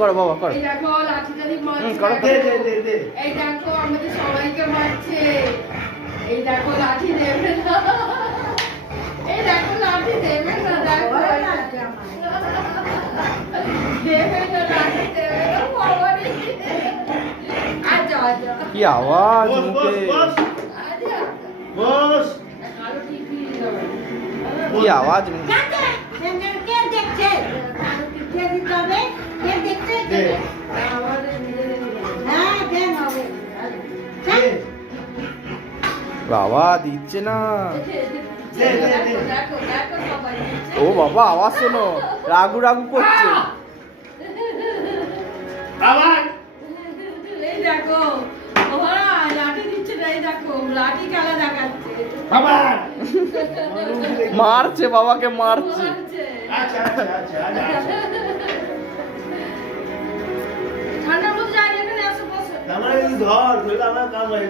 করো বাবা করো। এই দেখো লাঠিটা দিয়ে মারছে। করো। দে। এই দেখো আমাদের সবাইকে মারছে। এই দেখো লাঠি দেবে না। এই দেখো লাঠি দেবে না, দেখো দেবে না, লাঠি দেবে না, বাবা রে। আচ্ছা আচ্ছা কি আওয়াজ বস মুখে, আচ্ছা বস কালো টিভি দাও। কি আওয়াজ মুখে। কে দেখছে? কে দিতে হবে? কে দেখছে? দে আমাদের নিজেদের হ্যাঁ, দেন হবে। দে বাবা দিচ্ছে না। দেখো দেখো দেখো সবাই দিচ্ছে। ও বাবা আওয়াজ শোনো, রাগু রাগু করছে। আবার এই দেখো ওরা লাঠি দিচ্ছে না, এই দেখো লাঠি খেলা দেখাচ্ছে। আবার মারছে বাবাকে মারছে। মারছে। আচ্ছা ঠান্ডার মধ্যে যাই এখানে আসো বসো। আমার এই ধর ধরে আমার কাম হয়ে